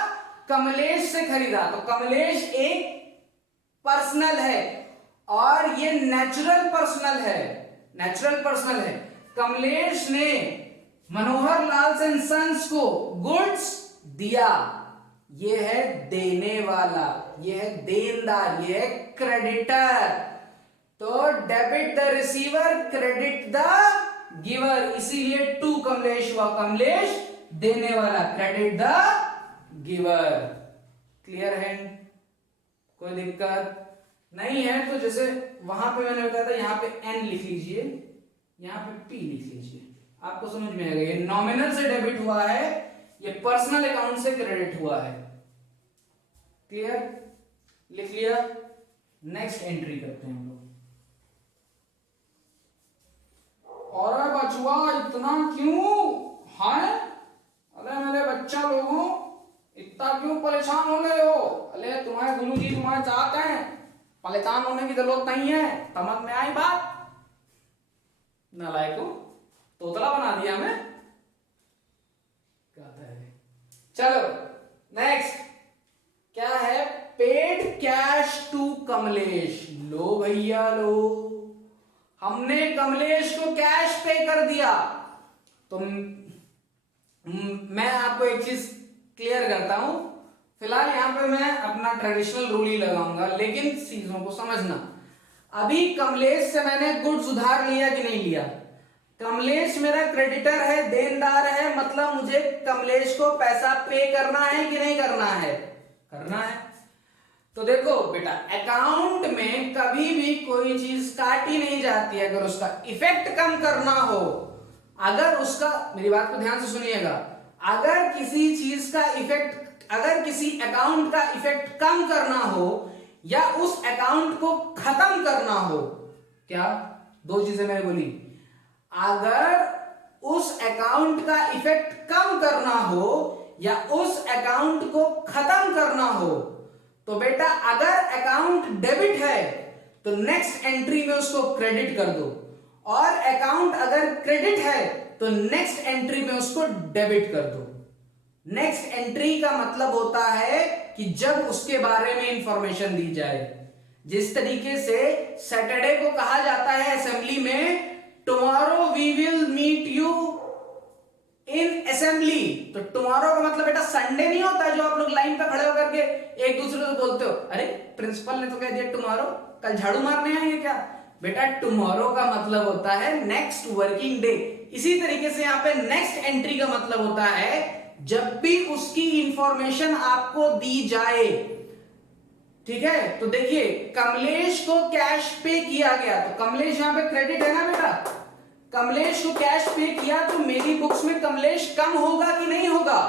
कमलेश से खरीदा। तो कमलेश एक पर्सनल है और ये नेचुरल पर्सनल है, नेचुरल पर्सनल है। कमलेश ने मनोहर लाल एंड सन्स को गुड्स दिया, ये है देने वाला, ये है देनदार, ये है क्रेडिटर। तो debit the receiver, credit the giver, इसीलिए टू कमलेश हुआ, कमलेश देने वाला, क्रेडिट द गिवर। क्लियर है? कोई दिक्कत नहीं है? तो जैसे वहां पे मैंने बताया था, यहां पे एन लिख लीजिए, यहां पे पी लिख लीजिए, आपको समझ में आएगा। ये नॉमिनल से डेबिट हुआ है, ये पर्सनल अकाउंट से क्रेडिट हुआ है। क्लियर? लिख लिया? नेक्स्ट एंट्री करते हैं हम लोग। और बचुआ इतना क्यों है? अरे मेरे बच्चा लोगों, इतना क्यों परेशान हो गए हो? अरे तुम्हारे गुरुजी तुम्हारे चाहते हैं, परेशान होने की जरूरत नहीं है। समझ में आई बात? नालायक को तोतला बना दिया मैं। चलो नेक्स्ट क्या है? Paid cash to Kamlesh. लो भैया लो, हमने कमलेश को कैश पे कर दिया। तो मैं आपको एक चीज क्लियर करता हूं, फिलहाल यहां पे मैं अपना ट्रेडिशनल रूल ही लगाऊंगा, लेकिन चीजों को समझना। अभी कमलेश से मैंने गुड्स उधार लिया कि नहीं लिया? कमलेश मेरा क्रेडिटर है, देनदार है, मतलब मुझे कमलेश को पैसा पे करना है कि नहीं करना है? करना है। तो देखो बेटा, अकाउंट में कभी भी कोई चीज काटी नहीं जाती अगर उसका इफेक्ट कम करना हो। अगर उसका, मेरी बात को ध्यान से सुनिएगा, अगर किसी चीज का इफेक्ट, अगर किसी अकाउंट का इफेक्ट कम करना हो या उस अकाउंट को खत्म करना हो, क्या दो चीजें मैंने बोली, अगर उस अकाउंट का इफेक्ट कम करना हो या उस अकाउंट को खत्म करना हो, तो बेटा अगर अकाउंट डेबिट है तो नेक्स्ट एंट्री में उसको क्रेडिट कर दो, और अकाउंट अगर क्रेडिट है तो नेक्स्ट एंट्री में उसको डेबिट कर दो। नेक्स्ट एंट्री का मतलब होता है कि जब उसके बारे में इंफॉर्मेशन दी जाए, जिस तरीके से सैटरडे को कहा जाता है असेंबली में, tomorrow we will meet you in assembly, तो टुमारो का मतलब बेटा संडे नहीं होता जो आप लोग लाइन पे खड़े होकर के एक दूसरे को बोलते हो, अरे प्रिंसिपल ने तो कह दिया टुमारो, कल झाड़ू मारने आएंगे क्या? बेटा टुमारो का मतलब होता है नेक्स्ट वर्किंग डे। इसी तरीके से यहां पे नेक्स्ट एंट्री का मतलब होता है जब भी उसकी इंफॉर्मेशन आपको दी जाए। ठीक है, तो देखिए कमलेश को कैश पे किया गया, तो कमलेश यहां पे क्रेडिट है ना बेटा, कमलेश को कैश पे किया, तो मेरी बुक्स में कमलेश कम होगा कि नहीं होगा?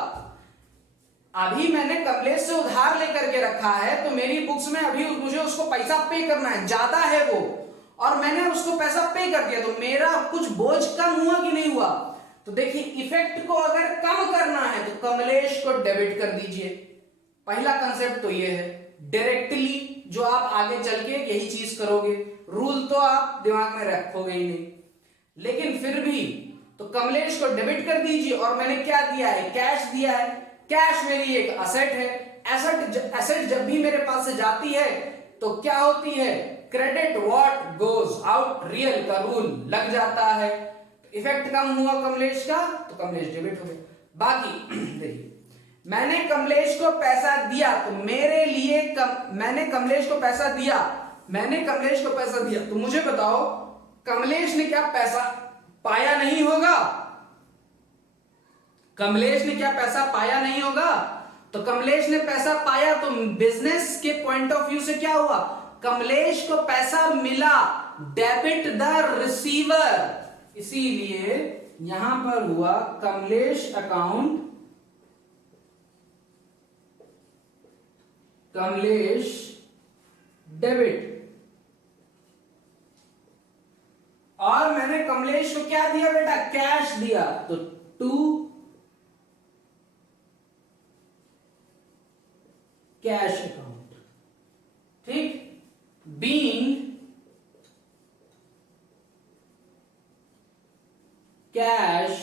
अभी मैंने कमलेश से उधार लेकर के रखा है, तो मेरी बुक्स में अभी मुझे उसको पैसा पे करना है, ज्यादा है वो, और मैंने उसको पैसा पे कर दिया, तो मेरा कुछ बोझ कम हुआ कि नहीं हुआ? तो देखिए इफेक्ट को अगर कम करना है तो कमलेश को डेबिट कर दीजिए। पहला कंसेप्ट तो ये है, डायरेक्टली जो आप आगे चल के यही चीज करोगे, रूल तो आप दिमाग में रखोगे ही नहीं, लेकिन फिर भी तो कमलेश को डेबिट कर दीजिए। और मैंने क्या दिया है? कैश दिया है। कैश मेरी एक असेट है, एसेट जब भी मेरे पास से जाती है तो क्या होती है? Credit what goes out, real का रूल लग जाता है। इफेक्ट कम हुआ कमलेश का तो कमलेश डेबिट हो गया। बाकी देखिए, मैंने कमलेश को पैसा दिया तो मेरे लिए मैंने कमलेश को पैसा दिया, तो मुझे बताओ कमलेश ने क्या पैसा पाया नहीं होगा? कमलेश ने क्या पैसा पाया नहीं होगा? तो कमलेश ने पैसा पाया, तो बिजनेस के पॉइंट ऑफ व्यू से क्या हुआ? कमलेश को पैसा मिला, डेबिट द रिसीवर। इसीलिए यहां पर हुआ कमलेश अकाउंट, कमलेश डेबिट। और मैंने कमलेश को क्या दिया बेटा? कैश दिया, तो टू कैश अकाउंट। ठीक, being cash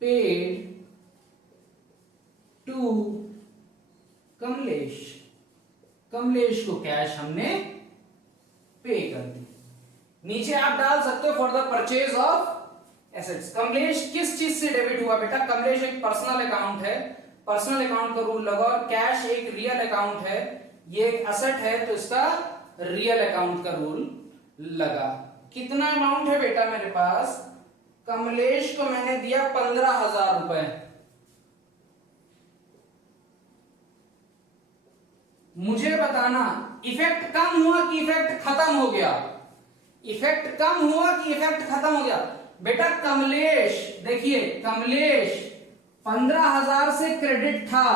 paid to Kamlesh, Kamlesh को कैश हमने पे कर दी। नीचे आप डाल सकते हो for the purchase of assets. Kamlesh किस चीज से डेबिट हुआ बेटा? कमलेश एक पर्सनल अकाउंट है, पर्सनल अकाउंट का रूल लगा, और कैश एक रियल अकाउंट है, ये एक असेट है तो इसका रियल अकाउंट का रूल लगा। कितना अमाउंट है बेटा मेरे पास? कमलेश को मैंने दिया 15,000 रुपए। मुझे बताना इफेक्ट कम हुआ कि इफेक्ट खत्म हो गया? इफेक्ट कम हुआ कि इफेक्ट खत्म हो गया? बेटा कमलेश, देखिए कमलेश 15,000 से क्रेडिट था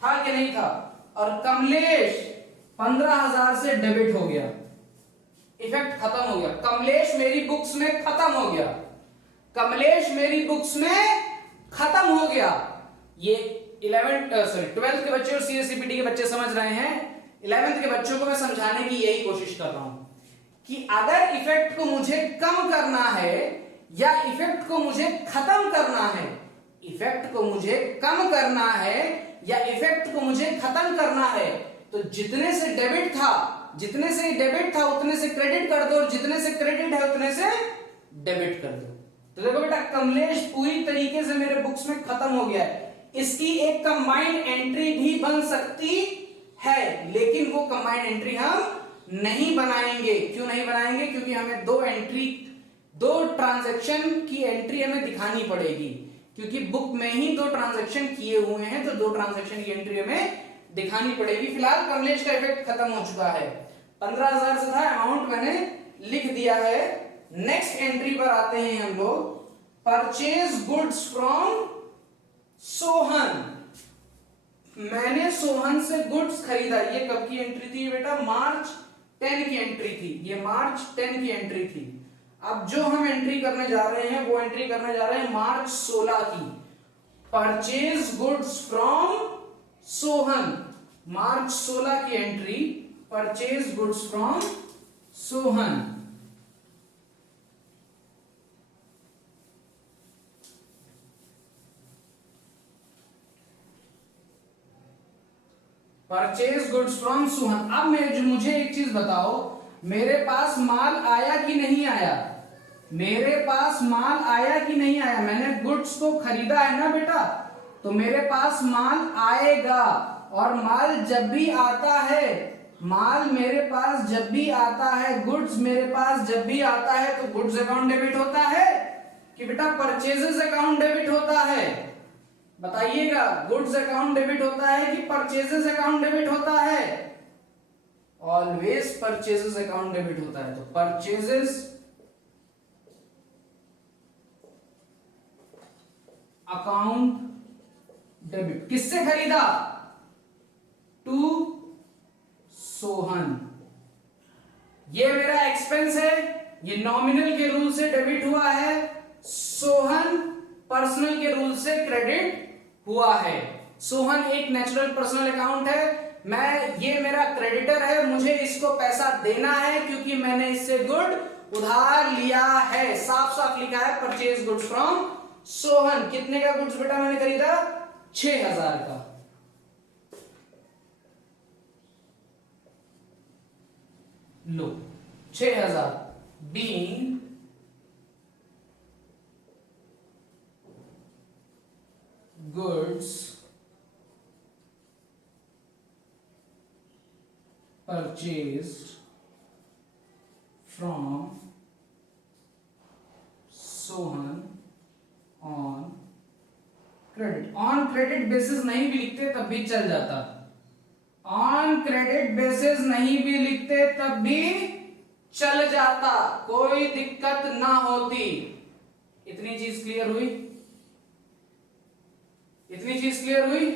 कि नहीं था? और कमलेश 15,000 से डेबिट हो गया, इफेक्ट खत्म हो गया। कमलेश मेरी बुक्स में खत्म हो गया, कमलेश मेरी बुक्स में खत्म हो गया। ये 12th के बच्चे और CSCPT के बच्चे समझ रहे हैं। 11th के बच्चों को मैं समझाने की यही कोशिश कर रहा हूं कि अगर इफेक्ट को मुझे कम करना है या इफेक्ट को मुझे खत्म करना है, इफेक्ट को मुझे कम करना है या इफेक्ट को मुझे खत्म करना है, तो जितने से डेबिट था उतने से क्रेडिट कर दो, और जितने से क्रेडिट है उतने से डेबिट कर दो। तो देखो बेटा, कमलेश पूरी तरीके से मेरे बुक्स में खत्म हो गया है। इसकी एक कंबाइंड एंट्री भी बन सकती है, लेकिन वो कंबाइंड एंट्री हम नहीं बनाएंगे। क्यों नहीं बनाएंगे? क्योंकि हमें दो ट्रांजैक्शन की एंट्री हमें दिखानी पड़ेगी, क्योंकि बुक में ही 2 ट्रांजैक्शन किए हुए हैं, तो 2 ट्रांजैक्शन की एंट्री हमें दिखानी पड़ेगी। फिलहाल कमलेश का इफेक्ट खत्म हो चुका है, 15,000 से था, अमाउंट मैंने लिख दिया है। नेक्स्ट एंट्री पर आते हैं हम लोग, परचेज गुड्स फ्रॉम सोहन। मैंने सोहन से गुड्स खरीदा। ये कब की एंट्री थी बेटा? मार्च 10 की एंट्री थी। ये मार्च 10 की एंट्री थी। अब जो हम एंट्री करने जा रहे हैं वो एंट्री करने जा रहे हैं मार्च 16 की। परचेज गुड्स फ्रॉम सोहन, मार्च 16 की entry, purchase goods from Sohan. Purchase goods from Sohan. अब मुझे एक चीज बताओ, मेरे पास माल आया कि नहीं आया? मेरे पास माल आया कि नहीं आया? मैंने गुड्स को खरीदा है ना बेटा, तो मेरे पास माल आएगा। और माल जब भी आता है, माल मेरे पास जब भी आता है, गुड्स मेरे पास जब भी आता है, तो गुड्स अकाउंट डेबिट होता है कि बेटा परचेजेस अकाउंट डेबिट होता है? बताइएगा, गुड्स अकाउंट डेबिट होता है कि परचेजेस अकाउंट डेबिट होता है? ऑलवेज परचेजेस अकाउंट डेबिट होता है। तो परचेजेस अकाउंट डेबिट। किससे खरीदा? टू सोहन। ये मेरा एक्सपेंस है, ये नॉमिनल के रूल से डेबिट हुआ है, सोहन पर्सनल के रूल से क्रेडिट हुआ है। सोहन एक नेचुरल पर्सनल अकाउंट है, ये मेरा क्रेडिटर है, मुझे इसको पैसा देना है क्योंकि मैंने इससे गुड उधार लिया है। साफ साफ लिखा है परचेज गुड्स फ्रॉम सोहन। कितने का गुड्स बेटा मैंने खरीदा? 6,000 का। लो 6,000 being goods purchased from Sohan on credit। On credit basis नहीं भी लिखते तब भी चल जाता, ऑन क्रेडिट बेसिस नहीं भी लिखते तब भी चल जाता, कोई दिक्कत ना होती। इतनी चीज क्लियर हुई? इतनी चीज क्लियर हुई?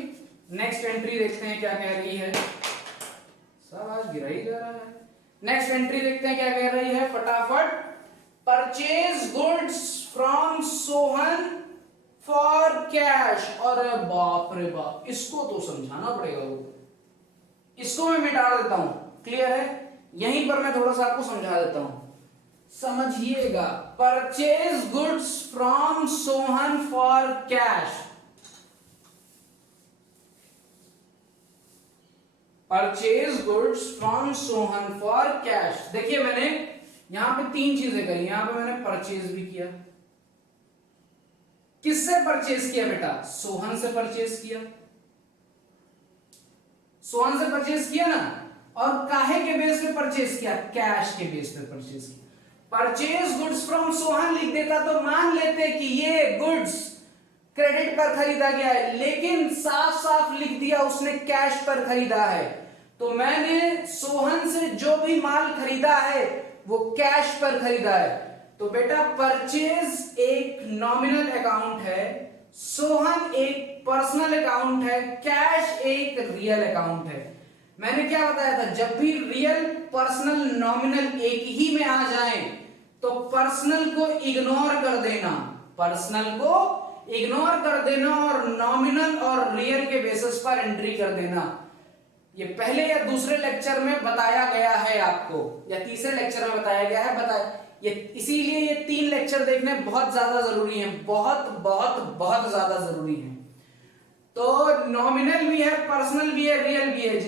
नेक्स्ट एंट्री देखते हैं क्या कह रही है। सब आज गिरा ही जा रहा है। नेक्स्ट एंट्री देखते हैं क्या कह रही है फटाफट। Purchase goods from Sohan for cash. अरे बाप रे बाप, इसको तो समझाना पड़ेगा। वो इसको मैं मिटा देता हूं, क्लियर है? यहीं पर मैं थोड़ा सा आपको समझा देता हूं, समझिएगा। Purchase goods from Sohan for cash. Purchase goods from Sohan for cash. देखिए मैंने यहां पे 3 चीजें करी। यहां पे मैंने परचेज भी किया। किससे परचेज किया बेटा? सोहन से परचेज किया। सोहन से परचेज किया ना। और काहे के बेस पे परचेज किया? कैश के बेस पे परचेज किया। परचेज गुड्स फ्रॉम सोहन लिख देता तो मान लेते कि ये गुड्स क्रेडिट पर खरीदा गया है, लेकिन साफ साफ लिख दिया उसने कैश पर खरीदा है। तो मैंने सोहन से जो भी माल खरीदा है वो कैश पर खरीदा है। तो बेटा परचेज एक नॉमिनल अकाउंट है, सोहन एक पर्सनल अकाउंट है, कैश एक रियल अकाउंट है। मैंने क्या बताया था? जब भी रियल पर्सनल नॉमिनल एक ही में आ जाए तो पर्सनल को इग्नोर कर देना, पर्सनल को इग्नोर कर देना और नॉमिनल और रियल के बेसिस पर एंट्री कर देना। ये पहले या दूसरे लेक्चर में बताया गया है आपको, या तीसरे लेक्चर में बताया गया है, ये इसीलिए ये 3 लेक्चर देखने बहुत ज्यादा जरूरी हैं, बहुत बहुत बहुत ज्यादा जरूरी हैं। तो नॉमिनल भी है, पर्सनल भी है, रियल भी है।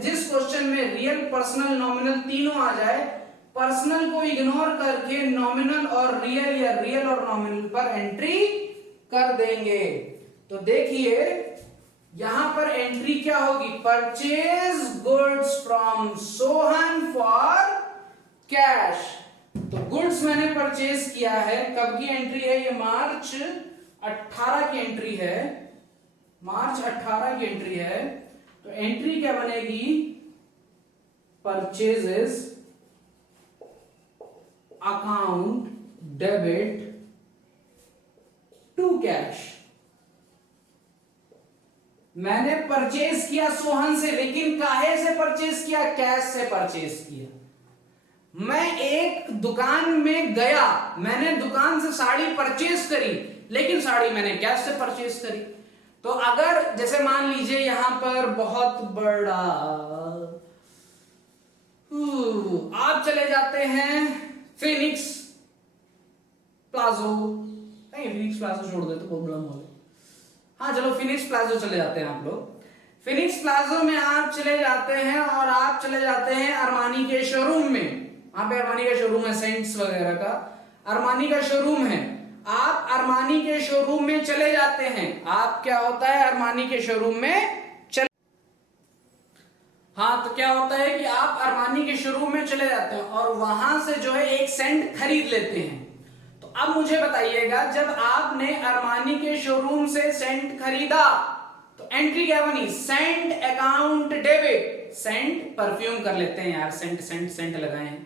जिस क्वेश्चन में रियल, पर्सनल, नॉमिनल तीनों आ जाए, पर्सनल को इग्नोर करके नॉमिनल और रियल या रियल और नॉमिनल पर एंट्री कर देंगे। तो देखिए यहां पर एंट्री क्या होगी, purchase goods from Sohan for cash. तो गुड्स मैंने परचेज किया है, कब की एंट्री है ये, मार्च 18 की एंट्री है, मार्च 18 की एंट्री है। तो एंट्री क्या बनेगी, purchases account debit to cash. मैंने परचेज किया सोहन से, लेकिन काहे से परचेज किया, कैश से परचेज किया। मैं एक दुकान में गया, मैंने दुकान से साड़ी परचेज करी, लेकिन साड़ी मैंने कैश से परचेज करी। तो अगर जैसे मान लीजिए यहां पर बहुत बड़ा आप चले जाते हैं फिनिक्स प्लाजो, नहीं फिनिक्स प्लाजो छोड़ दे तो बहुत बड़ा मॉल है, हाँ चलो फिनिक्स प्लाजो चले जाते हैं आप लोग। फिनिक्स प्लाजो में आप चले जाते हैं और आप चले जाते हैं अरमानी के शोरूम में, वहां पे अरमानी का शोरूम है, सेंट्स वगैरह का अरमानी का शोरूम है। आप अरमानी के शोरूम में चले जाते हैं, आप क्या होता है अरमानी के शोरूम में चले, हाँ तो क्या होता है कि आप अरमानी के शोरूम में चले जाते हैं और वहां से जो है एक सेंट खरीद लेते हैं। तो अब मुझे बताइएगा, जब आपने अरमानी के शोरूम से सेंट खरीदा तो एंट्री क्या बनी, scent account debit. Scent perfume कर लेते हैं यार, सेंट सेंट सेंट लगाए हैं,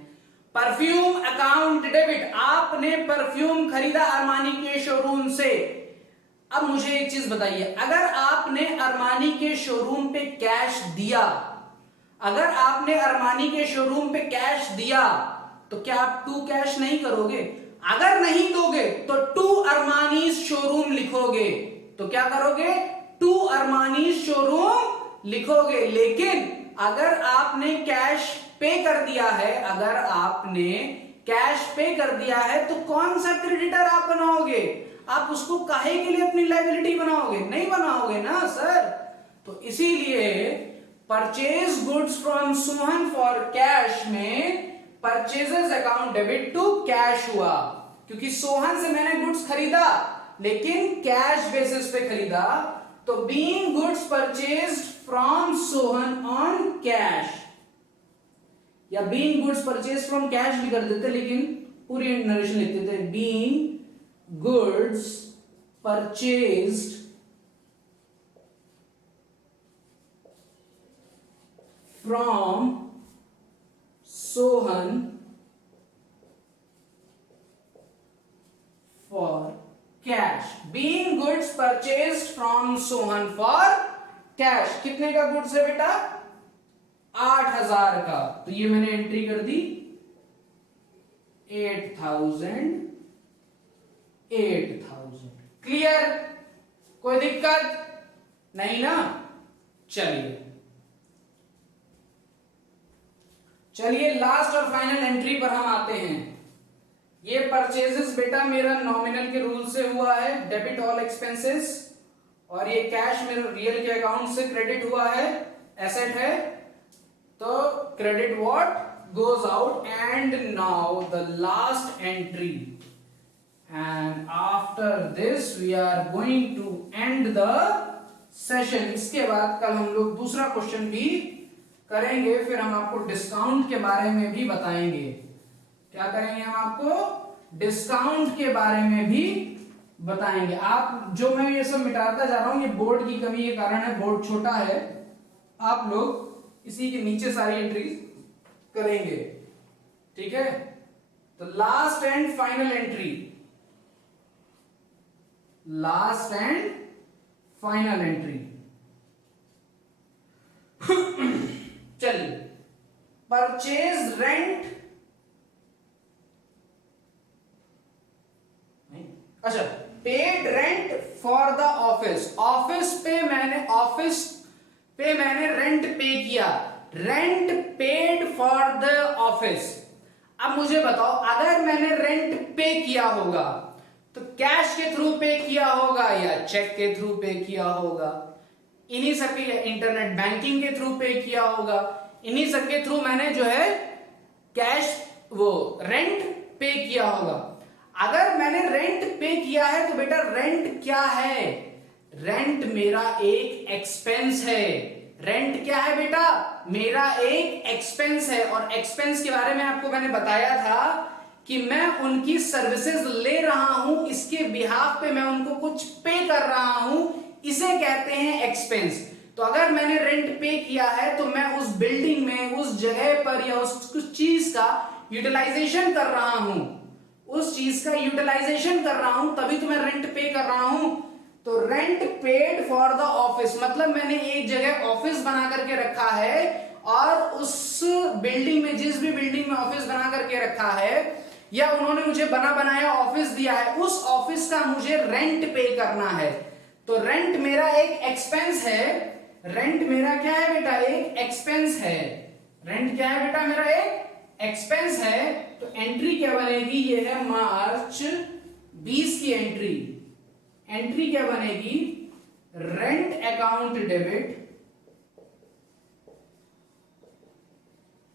परफ्यूम अकाउंट डेबिट। आपने परफ्यूम खरीदा अरमानी के शोरूम से। अब मुझे एक चीज बताइए, अगर आपने अरमानी के शोरूम पे कैश दिया, अगर आपने अरमानी के शोरूम पे कैश दिया तो क्या आप टू कैश नहीं करोगे? अगर नहीं दोगे तो टू अरमानी शोरूम लिखोगे। तो क्या करोगे, टू अरमानी शोरूम लिखोगे। लेकिन अगर आपने कैश पे कर दिया है, अगर आपने कैश पे कर दिया है तो कौन सा क्रेडिटर आप बनाओगे? आप उसको काहे के लिए अपनी लायबिलिटी बनाओगे? नहीं बनाओगे ना सर। तो इसीलिए purchase goods from Sohan for cash में purchases account debit to cash हुआ, क्योंकि सोहन से मैंने गुड्स खरीदा लेकिन कैश बेसिस पे खरीदा। तो being goods purchased from Sohan on cash, या being goods purchase from cash भी कर देते, लेकिन पूरी नरेशन लिख देते, being goods purchased from Sohan for cash. Being goods purchased from Sohan for cash. कितने का गुड्स है बेटा? 8000 का। तो ये मैंने एंट्री कर दी 8000। क्लियर? कोई दिक्कत नहीं ना? चलिए लास्ट और फाइनल एंट्री पर हम आते हैं। ये परचेजेस बेटा मेरा नॉमिनल के रूल से हुआ है, डेबिट ऑल एक्सपेंसेस, और ये कैश मेरे रियल के अकाउंट से क्रेडिट हुआ है, एसेट है। तो credit what goes out, and now the last entry, and after this we are going to end the session। इसके बाद कल हम लोग दूसरा क्वेश्चन भी करेंगे, फिर हम आपको डिस्काउंट के बारे में भी बताएंगे। क्या करेंगे हम? आपको डिस्काउंट के बारे में भी बताएंगे। आप जो मैं ये सब मिटाता जा रहा हूं, ये बोर्ड की कमी के कारण है, बोर्ड छोटा है, आप लोग इसी के नीचे सारी एंट्रीज करेंगे, ठीक है? तो last and final entry, last and final entry. चलिए, परचेज रेंट, अच्छा, paid rent for the office, office पे मैंने रेंट पे किया, rent paid for the office. अब मुझे बताओ, अगर मैंने रेंट पे किया होगा तो कैश के थ्रू पे किया होगा या चेक के थ्रू पे किया होगा? इन्हीं सबके, इंटरनेट बैंकिंग के थ्रू पे किया होगा, इन्हीं सबके थ्रू मैंने जो है कैश वो रेंट पे किया होगा। अगर मैंने रेंट पे किया है तो बेटा रेंट क्या है? रेंट मेरा एक एक्सपेंस है। रेंट क्या है बेटा? मेरा एक एक्सपेंस है। और एक्सपेंस के बारे में आपको मैंने बताया था कि मैं उनकी सर्विसेज ले रहा हूं, इसके बिहाफ पे मैं उनको कुछ पे कर रहा हूं, इसे कहते हैं एक्सपेंस। तो अगर मैंने रेंट पे किया है तो मैं उस बिल्डिंग में, उस जगह पर या उस कुछ चीज का यूटिलाइजेशन कर रहा हूं, उस चीज का यूटिलाइजेशन कर रहा हूं, तभी तो मैं रेंट पे कर रहा हूं। तो rent paid for the office मतलब मैंने एक जगह ऑफिस बना करके रखा है और उस बिल्डिंग में, जिस भी बिल्डिंग में ऑफिस बना करके रखा है या उन्होंने मुझे बना बनाया ऑफिस दिया है, उस ऑफिस का मुझे रेंट पे करना है। तो रेंट मेरा एक एक्सपेंस है। रेंट मेरा क्या है बेटा? एक एक्सपेंस है। रेंट क्या है बेटा? मेरा एक एक्सपेंस है। तो एंट्री क्या बनेगी? ये है मार्च 20 की एंट्री। एंट्री क्या बनेगी? रेंट अकाउंट डेबिट,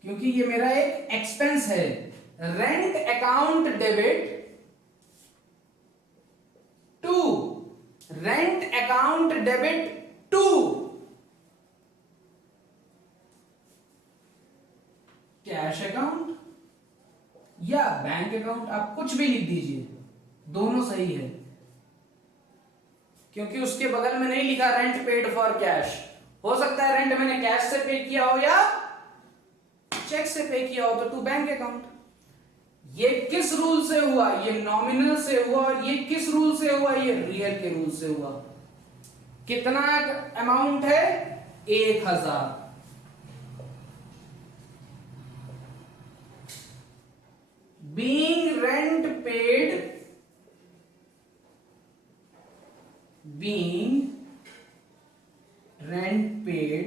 क्योंकि ये मेरा एक एक्सपेंस है। Rent account debit to, rent account debit to cash account या बैंक अकाउंट, आप कुछ भी लिख दीजिए, दोनों सही है, क्योंकि उसके बगल में नहीं लिखा रेंट पेड फॉर कैश। हो सकता है रेंट मैंने कैश से पे किया हो या चेक से पे किया हो, तो टू बैंक अकाउंट। ये किस रूल से हुआ? ये नॉमिनल से हुआ। और ये किस रूल से हुआ? ये रियल के रूल से हुआ। कितना अमाउंट है? 1000। Being rent paid, being rent paid,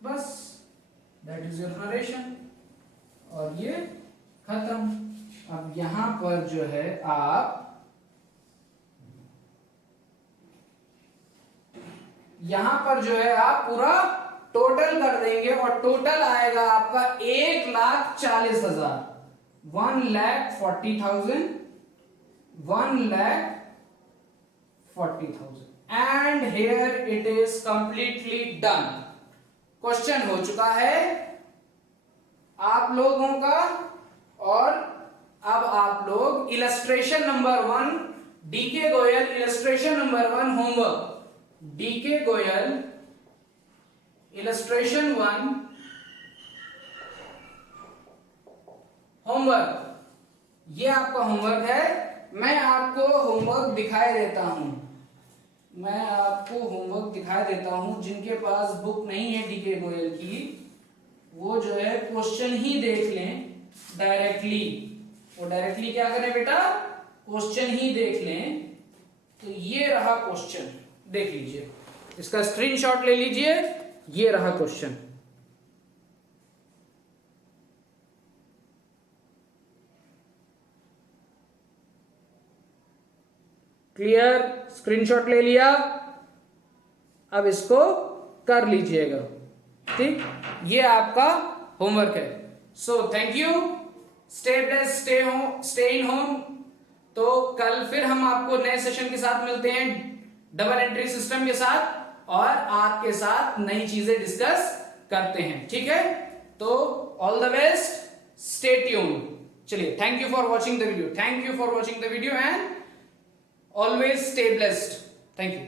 बस दैट इज योर नरेशन। और ये खत्म। अब यहां पर जो है आप पूरा टोटल कर देंगे और टोटल आएगा आपका 1,40,000, 1,40,000, 1,40,000 and here it is completely done. Question हो चुका है आप लोगों का। और अब आप लोग illustration number 1, D K Goyal illustration number 1 homework, D K Goyal illustration 1 homework, ये आपका होमवर्क है। मैं आपको होमवर्क दिखाई देता हूं, जिनके पास बुक नहीं है डीके गोयल की, वो जो है क्वेश्चन ही देख लें डायरेक्टली। वो डायरेक्टली क्या करें बेटा? क्वेश्चन ही देख लें। तो ये रहा क्वेश्चन, देख लीजिए, इसका स्क्रीनशॉट ले लीजिए। ये रहा क्वेश्चन। क्लियर? स्क्रीनशॉट ले लिया? अब इसको कर लीजिएगा, ठीक? ये आपका होमवर्क है। So thank you, stay blessed, stay in home. तो कल फिर हम आपको नए सेशन के साथ मिलते हैं, डबल एंट्री सिस्टम के साथ, और आपके साथ नई चीजें डिस्कस करते हैं, ठीक है? तो all the best, stay tune. चलिए, thank you for watching the video, and always stay blessed. Thank you.